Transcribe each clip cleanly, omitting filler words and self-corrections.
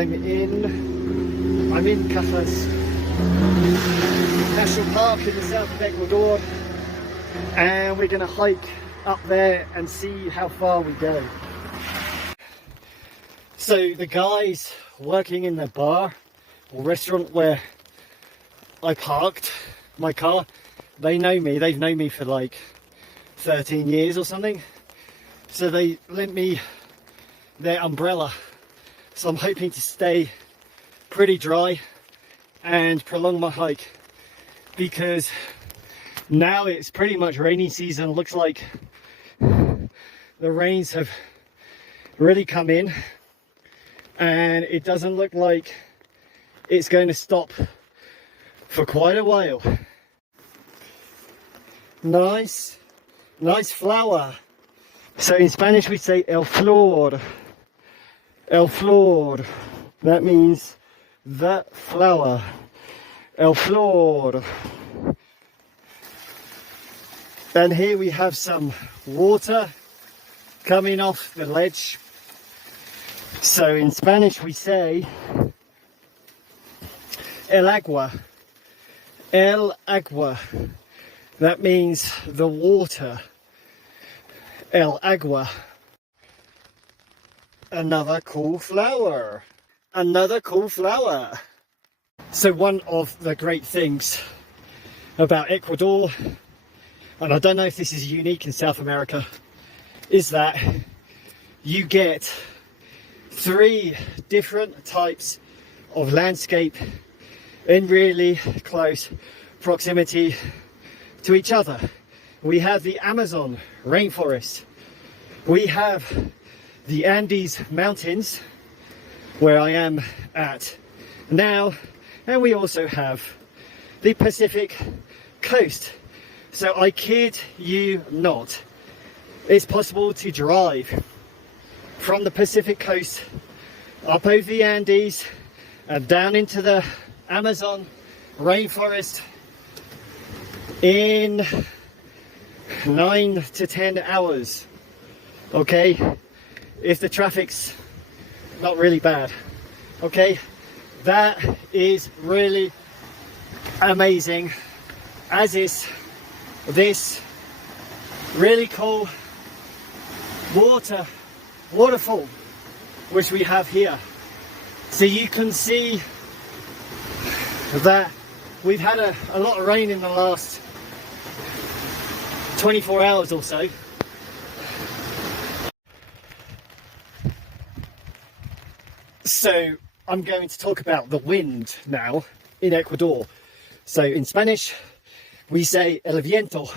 I'm in Cajas National Park in the south of Ecuador, and we're going to hike up there and see how far we go. So the guys working in the bar or restaurant where I parked my car, they know me. They've known me for like 13 years or something. So they lent me their umbrella. So I'm hoping to stay pretty dry and prolong my hike, because now it's pretty much rainy season. Looks like the rains have really come in, and it doesn't look like it's going to stop for quite a while. Nice flower. So in Spanish we say el flor. El flor. That means the flower. El flor. And here we have some water coming off the ledge. So in Spanish we say el agua. El agua. That means the water. El agua. Another cool flower. Another cool flower. So one of the great things about Ecuador, and I don't know if this is unique in South America, is that you get 3 different types of landscape in really close proximity to each other. We have the Amazon rainforest, we have the Andes mountains where I am at now, and we also have the Pacific coast. So I kid you not, it's possible to drive from the Pacific coast up over the Andes and down into the Amazon rainforest in 9 to 10 hours, okay, if the traffic's not really bad. Okay, that is really amazing, as is this really cool waterfall which we have here. So you can see that we've had a lot of rain in the last 24 hours or so. So I'm going to talk about the wind now in Ecuador. So in Spanish we say el viento.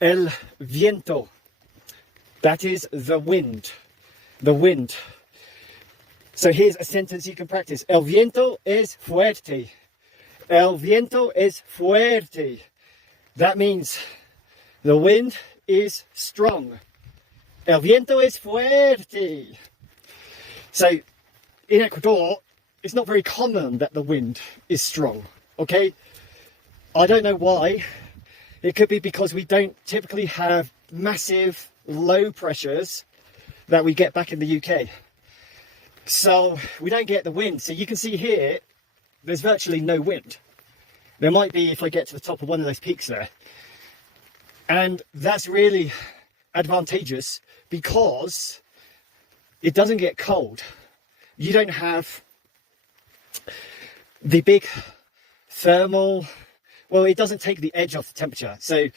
El viento. That is the wind. The wind. So here's a sentence you can practice. El viento es fuerte. El viento es fuerte. That means the wind is strong. El viento es fuerte. So in Ecuador, it's not very common that the wind is strong, okay? I don't know why. It could be because we don't typically have massive low pressures that we get back in the UK. So we don't get the wind. So you can see here, there's virtually no wind. There might be if I get to the top of one of those peaks there. And that's really advantageous because it doesn't get cold. You don't have the big thermal, well, it doesn't take the edge off the temperature. So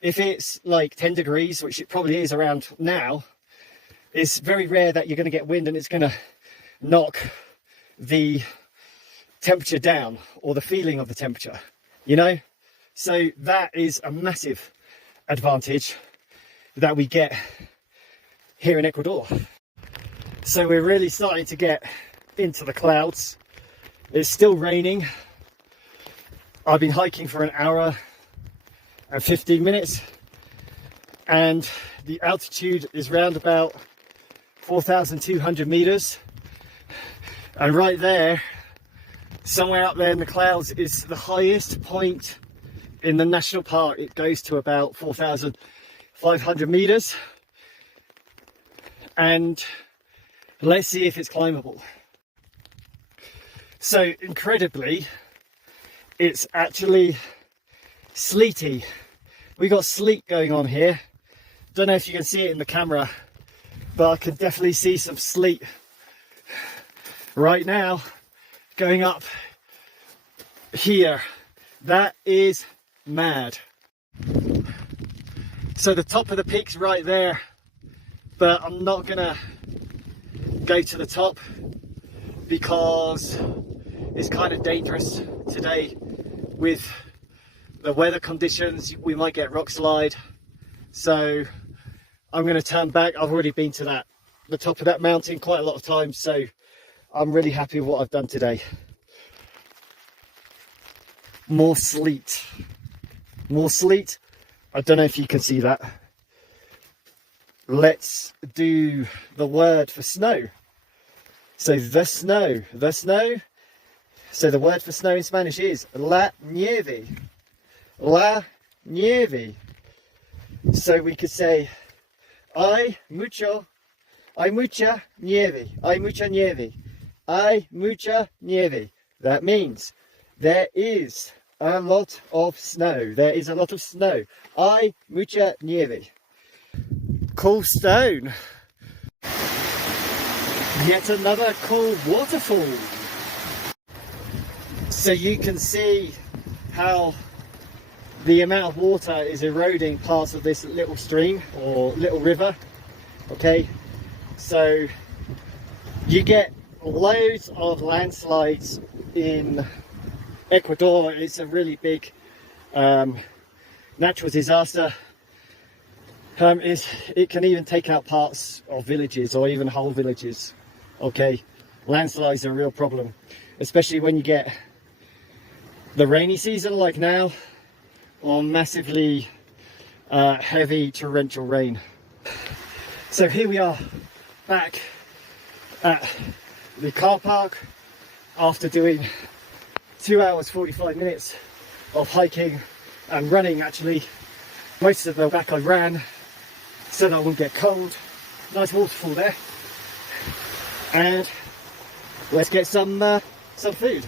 if it's like 10 degrees, which it probably is around now, it's very rare that you're going to get wind and it's going to knock the temperature down or the feeling of the temperature, you know? So that is a massive advantage that we get here in Ecuador. So we're really starting to get into the clouds. It's still raining. I've been hiking for an hour and 15 minutes and the altitude is round about 4,200 meters, and right there, somewhere up there in the clouds, is the highest point in the national park. It goes to about 4,500 meters, and let's see if it's climbable. So incredibly, it's actually sleety. We got sleet going on here. Don't know if you can see it in the camera, but I can definitely see some sleet right now going up here. That is mad. So the top of the peak's right there, but I'm not gonna go to the top because it's kind of dangerous today with the weather conditions. We might get rock slide, so I'm going to turn back. I've already been to the top of that mountain quite a lot of times, so I'm really happy with what I've done today. More sleet. More sleet. I don't know if you can see that. Let's do the word for snow. So the snow. So the word for snow in Spanish is la nieve. La nieve. So we could say hay mucha nieve. Hay mucha nieve. Hay mucha nieve. That means there is a lot of snow. There is a lot of snow. Hay mucha nieve. Cool stone. Yet another cool waterfall. So you can see how the amount of water is eroding parts of this little stream or little river. Okay, so you get loads of landslides in Ecuador. It's a really big natural disaster. It can even take out parts of villages or even whole villages. Okay, landslides are a real problem, especially when you get the rainy season like now, or massively heavy torrential rain. So here we are back at the car park after doing 2 hours 45 minutes of hiking and running. Actually, most of the back I ran so that I wouldn't get cold. Nice waterfall there, and let's get some food.